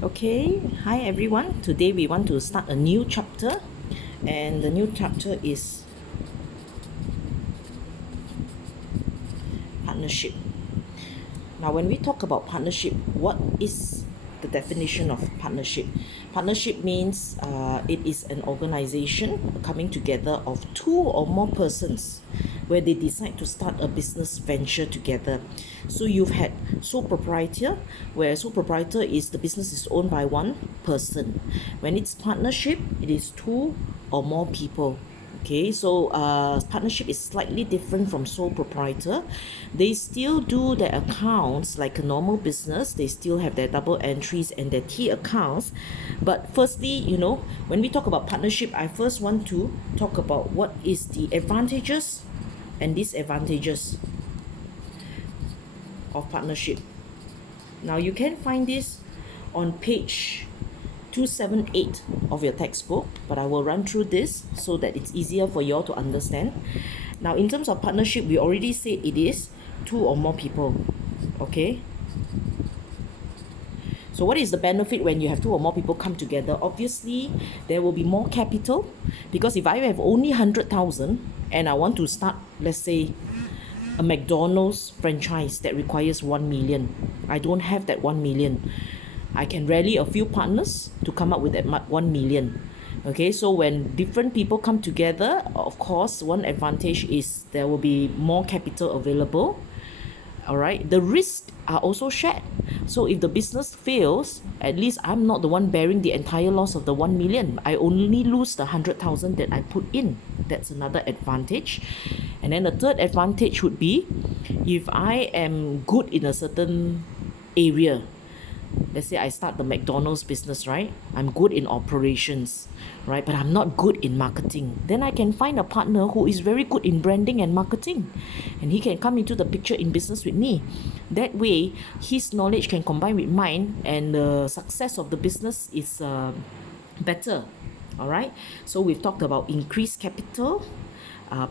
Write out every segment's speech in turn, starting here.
Okay, hi everyone. Today we want to start a new chapter, and the new chapter is partnership. Now, when we talk about partnership, what is the definition of partnership? Partnership means it is an organization coming together of two or more persons where they decide to start a business venture together. So you've had sole proprietor, where sole proprietor is the business is owned by one person. When it's partnership, it is two or more people. Okay, so partnership is slightly different from sole proprietor. They still do their accounts like a normal business. They still have their double entries and their T accounts. But firstly, when we talk about partnership, I first want to talk about what is the advantages and disadvantages of partnership. Now you can find this on page 278 of your textbook, but I will run through this so that it's easier for you all to understand. Now, in terms of partnership, we already said it is two or more people. Okay. So what is the benefit when you have two or more people come together? Obviously, there will be more capital, because if I have only 100,000 and I want to start, let's say, a McDonald's franchise that requires 1 million, I don't have that 1 million. I can rally a few partners to come up with that 1 million. Okay, so when different people come together, of course, one advantage is there will be more capital available. All right, the risks are also shared. So if the business fails, at least I'm not the one bearing the entire loss of the 1 million. I only lose the 100,000 that I put in. That's another advantage. And then the third advantage would be if I am good in a certain area. Let's say I start the McDonald's business, right? I'm good in operations, right? But I'm not good in marketing. Then I can find a partner who is very good in branding and marketing, and he can come into the picture in business with me. That way, his knowledge can combine with mine, and the success of the business is better. All right. So we've talked about increased capital,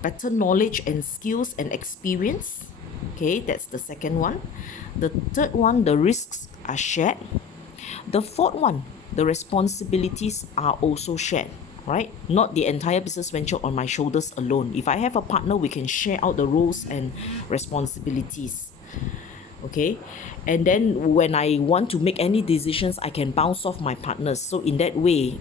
better knowledge and skills and experience. Okay, that's the second one. The third one, the risks are shared. The fourth one, the responsibilities are also shared, right? Not the entire business venture on my shoulders alone. If I have a partner, we can share out the roles and responsibilities. Okay, and then when I want to make any decisions, I can bounce off my partners. So in that way,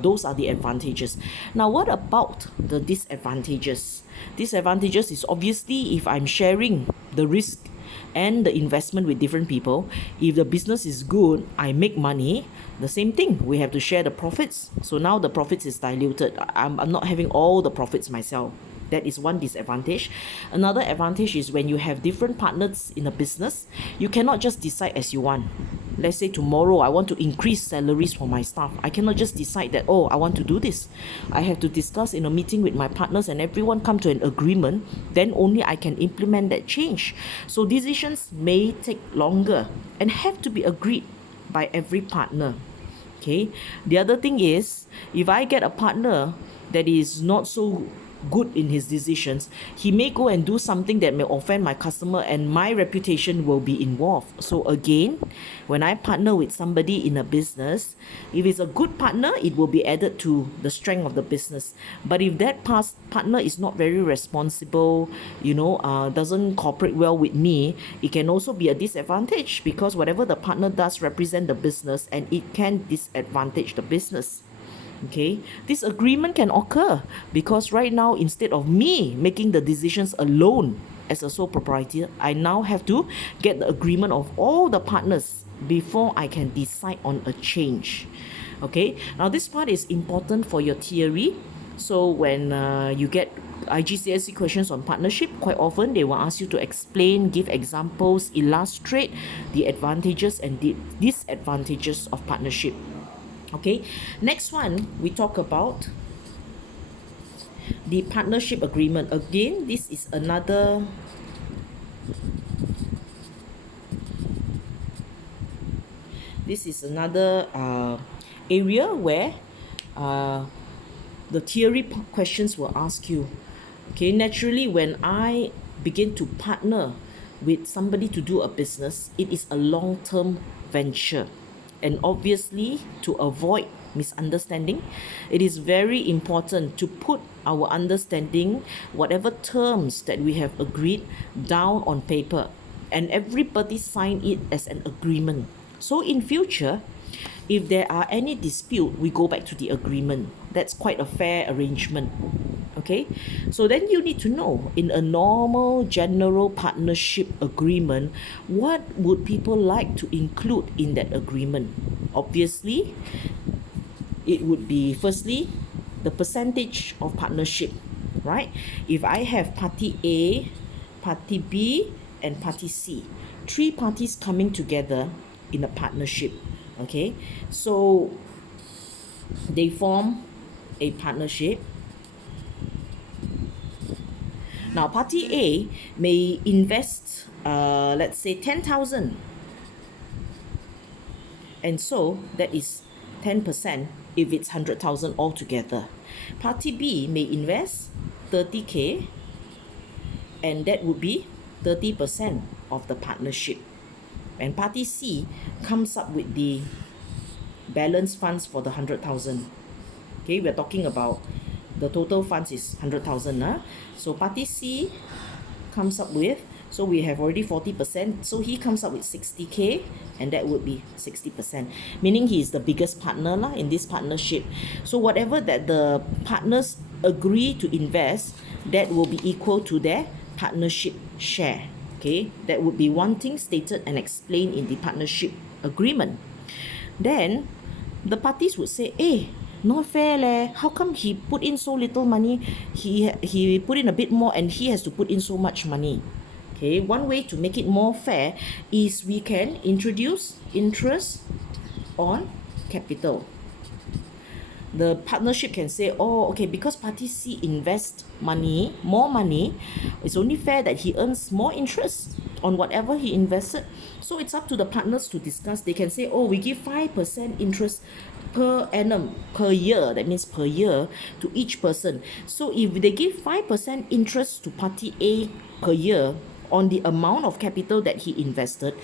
those are the advantages. Now, what about the disadvantages? Disadvantages is obviously if I'm sharing the risk and the investment with different people. If the business is good, I make money. The same thing, we have to share the profits. So now the profits is diluted. I'm not having all the profits myself. That is one disadvantage. Another advantage is when you have different partners in a business, you cannot just decide as you want. Let's say tomorrow I want to increase salaries for my staff. I cannot just decide that, oh, I want to do this. I have to discuss in a meeting with my partners and everyone come to an agreement. Then only I can implement that change. So decisions may take longer and have to be agreed by every partner. Okay. The other thing is, if I get a partner that is not so good in his decisions, he may go and do something that may offend my customer and my reputation will be involved. So again, when I partner with somebody in a business, if it's a good partner, it will be added to the strength of the business. But if that partner is not very responsible, doesn't cooperate well with me, it can also be a disadvantage, because whatever the partner does represent the business and it can disadvantage the business. Okay, this agreement can occur because right now, instead of me making the decisions alone as a sole proprietor, I now have to get the agreement of all the partners before I can decide on a change. Okay, now this part is important for your theory. So when you get IGCSE questions on partnership, quite often they will ask you to explain, give examples, illustrate the advantages and the disadvantages of partnership. Okay, next one, we talk about the partnership agreement. Again, this is another area where the theory questions will ask you. Okay, naturally, when I begin to partner with somebody to do a business, it is a long-term venture. And obviously, to avoid misunderstanding, it is very important to put our understanding, whatever terms that we have agreed, down on paper, and everybody sign it as an agreement. So in future, if there are any dispute, we go back to the agreement. That's quite a fair arrangement. Okay, so then you need to know, in a normal general partnership agreement, what would people like to include in that agreement? Obviously, it would be firstly the percentage of partnership, right? If I have party A, party B, and party C, three parties coming together in a partnership, okay, so they form a partnership. Now, party A may invest, let's say 10,000, and so that is 10% if it's 100,000 altogether. Party B may invest 30K, and that would be 30% of the partnership. And party C comes up with the balance funds for the 100,000. Okay, we're talking about the total funds is 100,000. So party C comes up with, so we have already 40%, so he comes up with 60K, and that would be 60%, meaning he is the biggest partner in this partnership. So whatever that the partners agree to invest, that will be equal to their partnership share. Okay, that would be one thing stated and explained in the partnership agreement. Then the parties would say, not fair leh, how come he put in so little money, he put in a bit more and he has to put in so much money. Okay, one way to make it more fair is we can introduce interest on capital. The partnership can say, okay, because party C invests more money, it's only fair that he earns more interest on whatever he invested. So it's up to the partners to discuss. They can say, we give 5% interest per annum, per year, that means per year, to each person. So if they give 5% interest to party A per year on the amount of capital that he invested,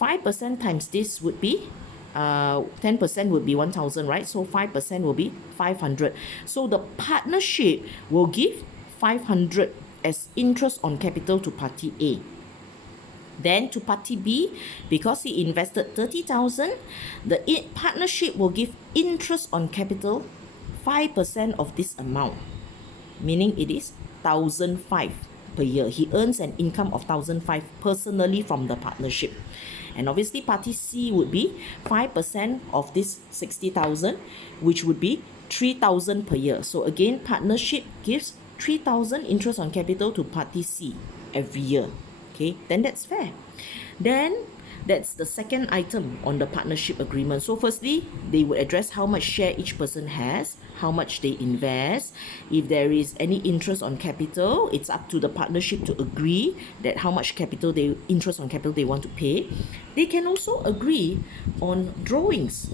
5% times this would be 10% would be 1,000, right? So 5% will be 500. So the partnership will give 500 as interest on capital to party A. Then to party B, because he invested 30,000, the partnership will give interest on capital 5% of this amount, meaning it is 1,500 per year. He earns an income of 1,500 personally from the partnership. And obviously party C would be 5% of this 60,000, which would be 3,000 per year. So again, partnership gives 3,000 interest on capital to party C every year. Okay, then that's fair. Then that's the second item on the partnership agreement. So firstly, they would address how much share each person has, how much they invest. If there is any interest on capital, it's up to the partnership to agree that how much interest on capital they want to pay. They can also agree on drawings.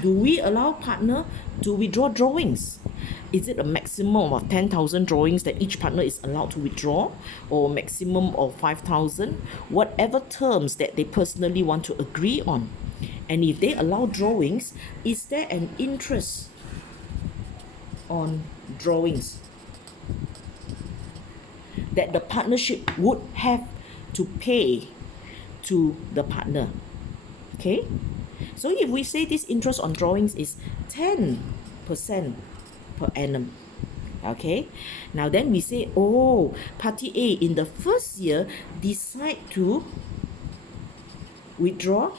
Do we allow partner to withdraw drawings? Is it a maximum of 10,000 drawings that each partner is allowed to withdraw, or maximum of 5,000? Whatever terms that they personally want to agree on. And if they allow drawings, is there an interest on drawings that the partnership would have to pay to the partner? Okay, so if we say this interest on drawings is 10% per annum, okay, now then we say, party A in the first year decide to withdraw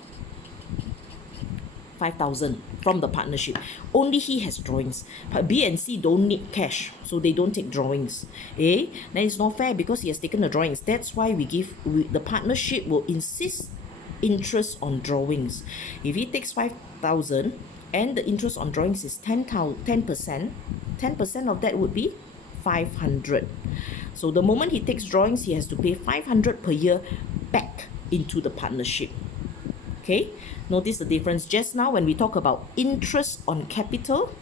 5,000 from the partnership. Only he has drawings. But B and C don't need cash, so they don't take drawings. Then it's not fair because he has taken the drawings. That's why the partnership will insist interest on drawings. If he takes 5,000 and the interest on drawings is 10%, 10% of that would be 500. So the moment he takes drawings, he has to pay 500 per year back into the partnership. Okay, notice the difference. Just now when we talk about interest on capital,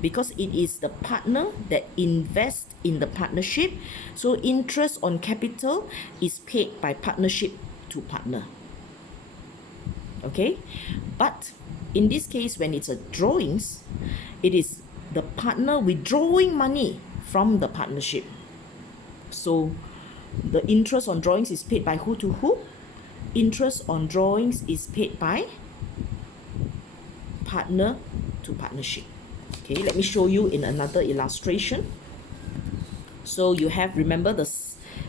because it is the partner that invests in the partnership, so interest on capital is paid by partnership to partner. okay? But in this case, when it's a drawings, it is the partner withdrawing money from the partnership. So the interest on drawings is paid by who to who? Interest on drawings is paid by partner to partnership. Okay, let me show you in another illustration. So you have, remember the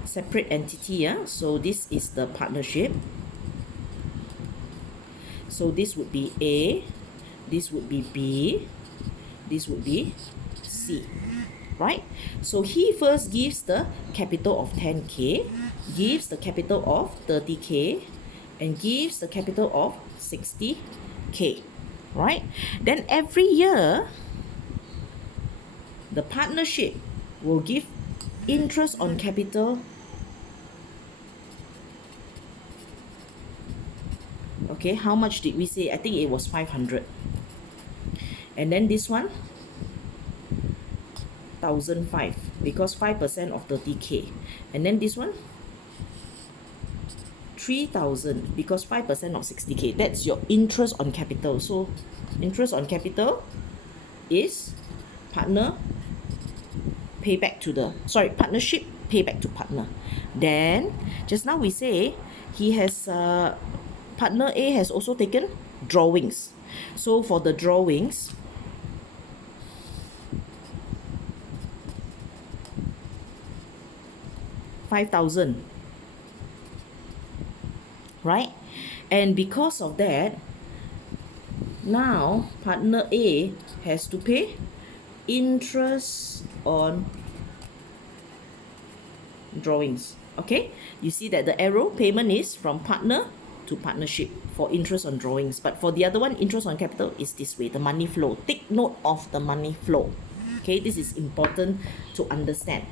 separate entity, yeah? So this is the partnership. So this would be A, this would be B, this would be C, right? So he first gives the capital of 10K, gives the capital of 30K, and gives the capital of 60K, right? Then every year, the partnership will give interest on capital. Okay, how much did we say? I think it was 500. And then this one, 1,005, because 5% of 30K. And then this one, 3,000, because 5% of 60K. That's your interest on capital. So interest on capital is partner pay back to the, partnership pay back to partner. Then just now we say he has partner A has also taken drawings. So for the drawings, $5,000, right? And because of that, now partner A has to pay interest on drawings. Okay, you see that the arrow payment is from partner to partnership for interest on drawings, but for the other one, interest on capital, is this way, the money flow. Take note of the money flow. Okay, this is important to understand.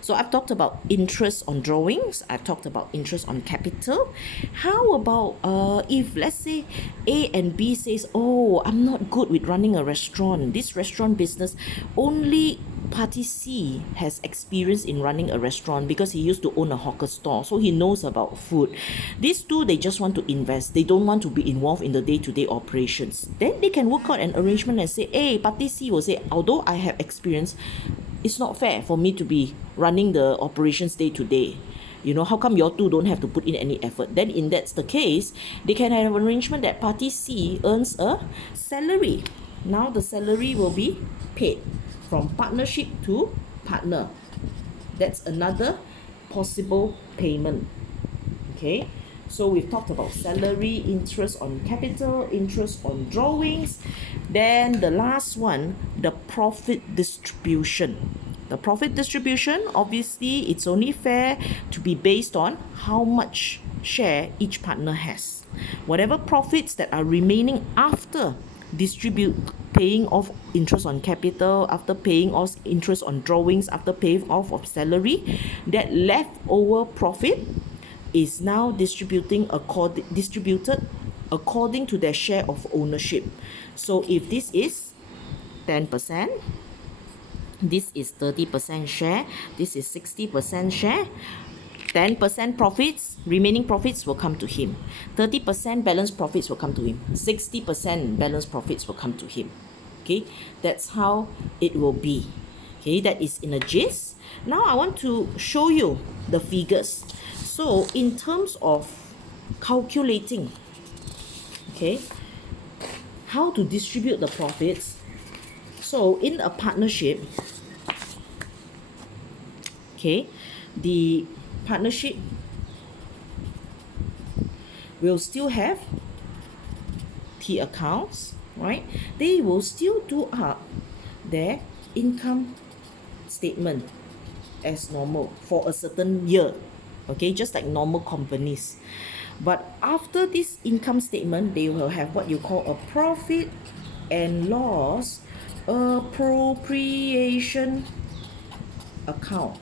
So I've talked about interest on drawings, I've talked about interest on capital. How about if let's say A and B says, oh, I'm not good with running a restaurant, this restaurant business, only party C has experience in running a restaurant because he used to own a hawker store, so he knows about food. These two, they just want to invest, they don't want to be involved in the day-to-day operations. Then they can work out an arrangement and say, hey, party C will say, although I have experience, it's not fair for me to be running the operations day to day. You know, how come you two don't have to put in any effort? Then in that's the case, they can have an arrangement that party C earns a salary. Now the salary will be paid from partnership to partner. That's another possible payment. Okay, so we've talked about salary, interest on capital, interest on drawings. Then the last one, the profit distribution. The profit distribution, obviously, it's only fair to be based on how much share each partner has. Whatever profits that are remaining after paying off interest on capital, after paying off interest on drawings, after paying off of salary, that leftover profit is now distributed according to their share of ownership. So if this is 10%, this is 30% share, this is 60% share, 10% profits, remaining profits will come to him. 30% balance profits will come to him. 60% balance profits will come to him. Okay, that's how it will be. Okay, that is in a gist. Now I want to show you the figures. So in terms of calculating, okay, how to distribute the profits. So in a partnership, okay, the partnership will still have T accounts, right? They will still do up their income statement as normal for a certain year, okay, just like normal companies. But after this income statement, they will have what you call a profit and loss appropriation account.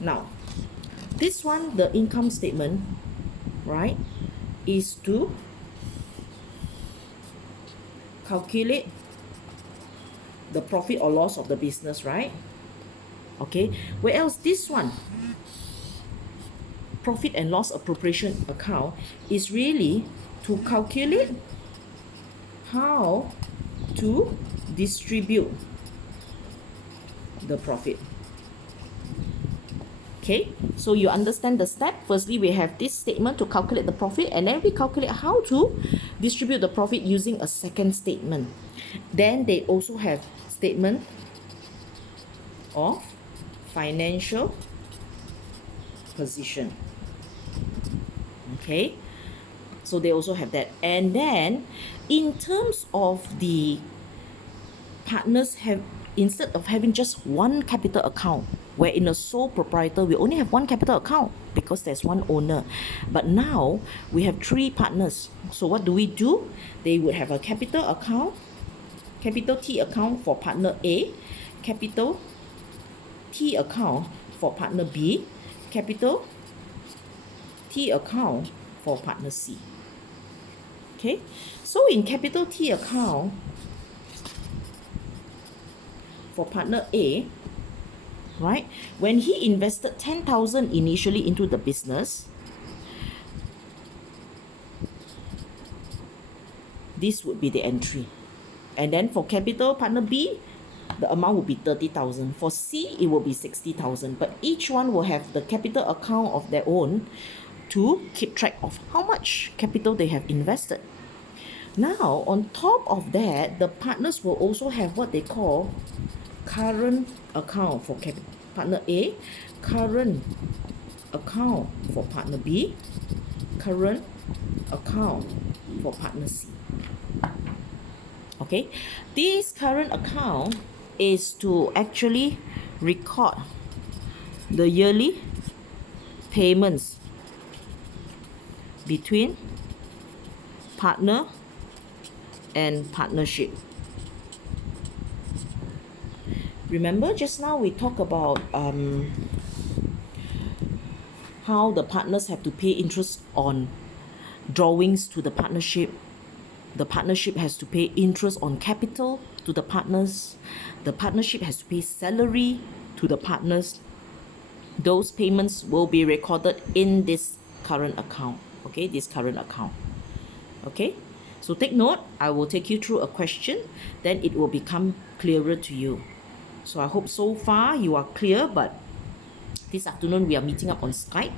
Now, this one, the income statement, right, is to calculate the profit or loss of the business, right? Okay, whereas this one, profit and loss appropriation account, is really to calculate how to distribute the profit. Okay, so you understand the step. Firstly, we have this statement to calculate the profit, and then we calculate how to distribute the profit using a second statement. Then they also have statement of financial position. Okay, so they also have that. And then in terms of the partners, have instead of having just one capital account, where in a sole proprietor we only have one capital account because there's one owner, but now we have three partners. So what do? They would have a capital account, capital T account for partner A, capital T account for partner B, capital T account for partner C. Okay, so in capital T account for partner A, right, when he invested 10,000 initially into the business, this would be the entry. And then for capital partner B, the amount will be 30,000. For C, it will be 60,000. But each one will have the capital account of their own to keep track of how much capital they have invested. Now, on top of that, the partners will also have what they call current account for partner A, current account for partner B, current account for partner C. Okay, this current account is to actually record the yearly payments between partner and partnership. Remember just now we talked about how the partners have to pay interest on drawings to the partnership. The partnership has to pay interest on capital to the partners. The partnership has to pay salary to the partners. Those payments will be recorded in this current account. Okay, this current account. Okay, so take note. I will take you through a question, then it will become clearer to you. So I hope so far you are clear, but this afternoon we are meeting up on Skype.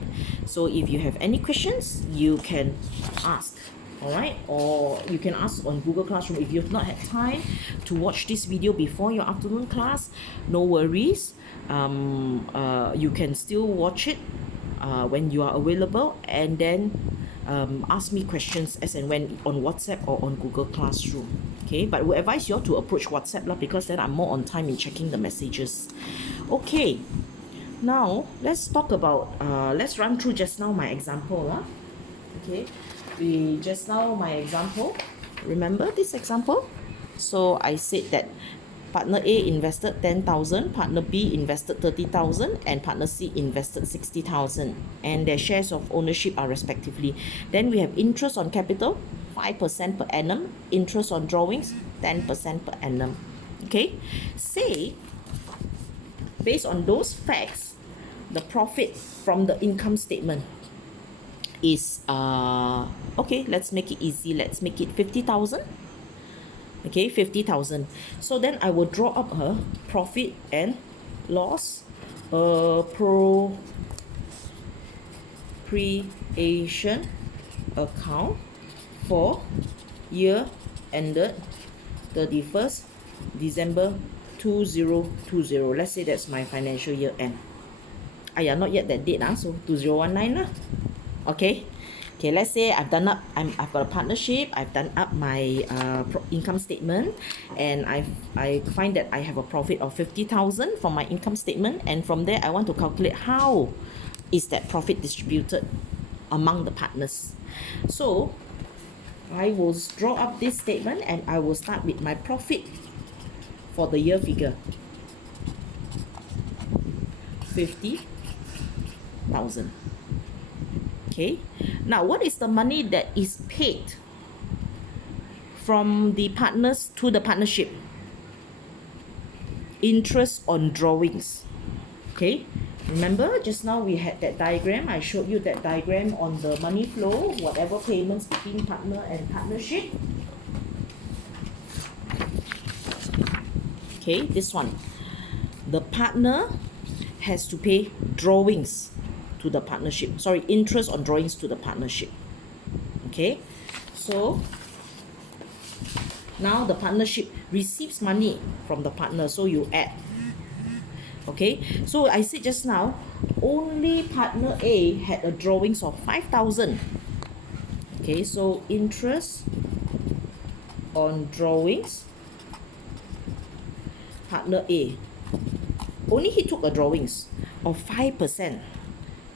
So if you have any questions, you can ask. Alright, or you can ask on Google Classroom. If you've not had time to watch this video before your afternoon class, no worries. You can still watch it when you are available, and then ask me questions as and when on WhatsApp or on Google Classroom. Okay, but we advise you all to approach WhatsApp lah, because then I'm more on time in checking the messages. Okay, now let's talk about let's run through just now my example lah. Okay, just now my example, remember this example? So I said that partner A invested 10,000, partner B invested 30,000, and partner C invested 60,000, and their shares of ownership are respectively. Then we have interest on capital 5% per annum, interest on drawings 10% per annum. Okay, say based on those facts, the profit from the income statement is okay, let's make it easy. Let's make it 50,000. Okay, 50,000. So then I will draw up her profit and loss appropriation account for year ended 31st December 2020. Let's say that's my financial year end. Not yet that date, so 2019 lah. Okay, let's say I've got a partnership, I've done up my income statement, and I find that I have a profit of 50,000 from my income statement, and from there I want to calculate how is that profit distributed among the partners. So I will draw up this statement, and I will start with my profit for the year figure, 50,000. Okay, now what is the money that is paid from the partners to the partnership? Interest on drawings. Okay, Remember, just now we had that diagram. I showed you that diagram on the money flow, whatever payments between partner and partnership. Okay, this one. The partner has to pay drawings to the partnership. Sorry, interest on drawings to the partnership. Okay, so now the partnership receives money from the partner, so you add. Okay, so I said just now, only partner A had a drawings of 5,000. Okay, so interest on drawings, partner A, only he took a drawings of 5%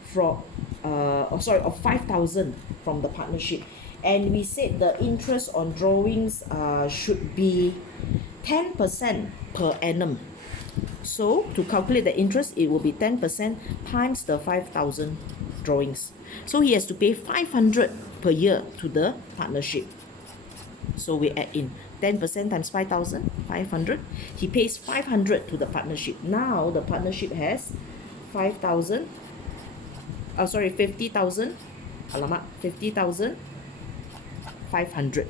from of 5,000 from the partnership, and we said the interest on drawings should be 10% per annum. So to calculate the interest, it will be 10% times the 5,000 drawings. So he has to pay 500 per year to the partnership. So we add in 10% times 5,000, 500. He pays 500 to the partnership. Now the partnership has 5,000. 50,000. Alamak, 50,500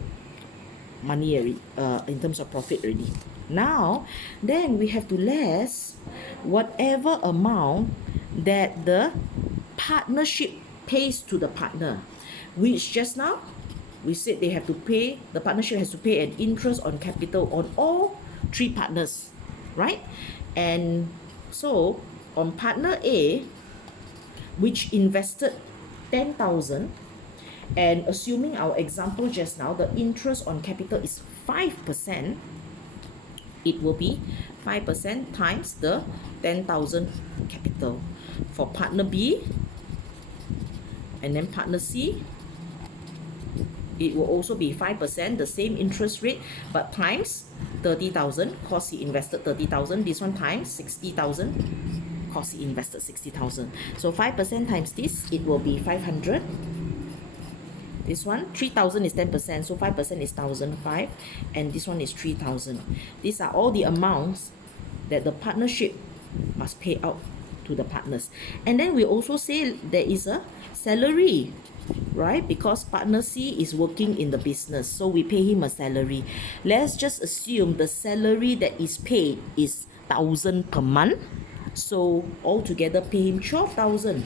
money already, in terms of profit already. Now, then we have to less whatever amount that the partnership pays to the partner, which just now we said they have to pay, the partnership has to pay an interest on capital on all three partners, right? And so on partner A, which invested 10,000, and assuming our example just now, the interest on capital is 5%, it will be 5% times the 10,000 capital. For partner B and then partner C, it will also be 5%, the same interest rate, but times 30,000, cause he invested 30,000. This one times 60,000, cause he invested 60,000. So 5% times this, it will be 500. This one, 3,000 is 10%, so 5% is 1,005, and this one is 3,000. These are all the amounts that the partnership must pay out to the partners. And then we also say there is a salary, right? Because partner C is working in the business, so we pay him a salary. Let's just assume the salary that is paid is 1,000 per month, so altogether pay him 12,000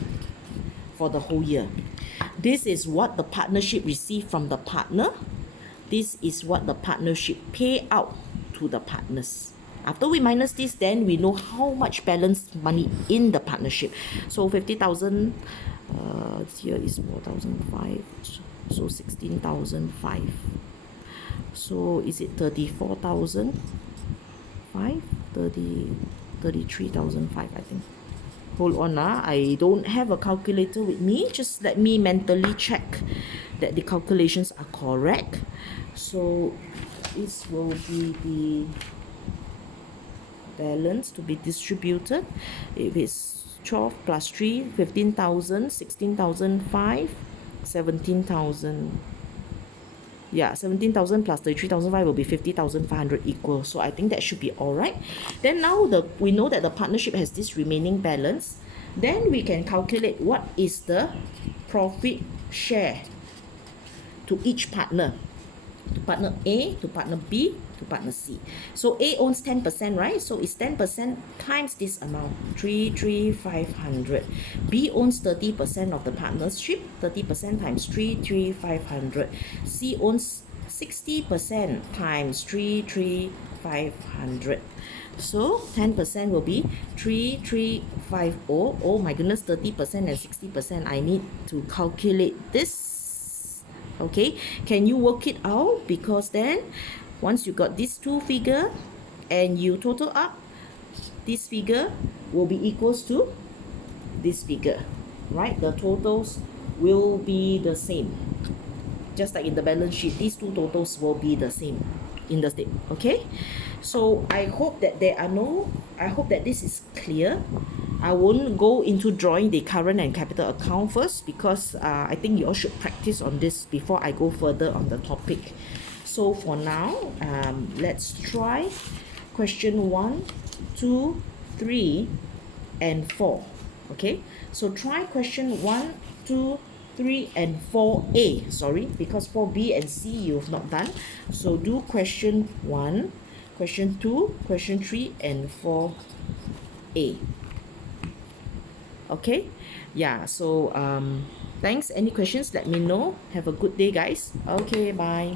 for the whole year. This is what the partnership received from the partner. This is what the partnership pay out to the partners. After we minus this, then we know how much balance money in the partnership. So 50,000, here is 4,005, so 16,005. So is it 34,005? 33,005, I think. Hold on, I don't have a calculator with me. Just let me mentally check that the calculations are correct. So this will be the balance to be distributed. If it's 12 plus 3, 15,000, 16,005, 17,000. Yeah, 17,000 plus 33,005 will be 50,500 equal. So I think that should be all right. Then now we know that the partnership has this remaining balance. Then we can calculate what is the profit share to each partner. To partner A, to partner B, to partner C. So A owns 10%, right? So it's 10% times this amount, 33,500. B owns 30% of the partnership, 30% times 33,500. C owns 60% times 33,500. So 10% will be 3350. Oh my goodness, 30% and 60%. I need to calculate this. Okay, can you work it out? Because then once you got these two figure and you total up, this figure will be equals to this figure, right? The totals will be the same. Just like in the balance sheet, these two totals will be the same in the statement. Okay, so I hope that this is clear. I won't go into drawing the current and capital account first, because I think you all should practice on this before I go further on the topic. So for now, let's try question 1, 2, 3, and 4. Okay, so try question 1, 2, 3, and 4A. Sorry, because 4B and C you've not done. So do question 1, question 2, question 3, and 4A. Okay, yeah, so thanks. Any questions, let me know. Have a good day, guys. Okay, bye.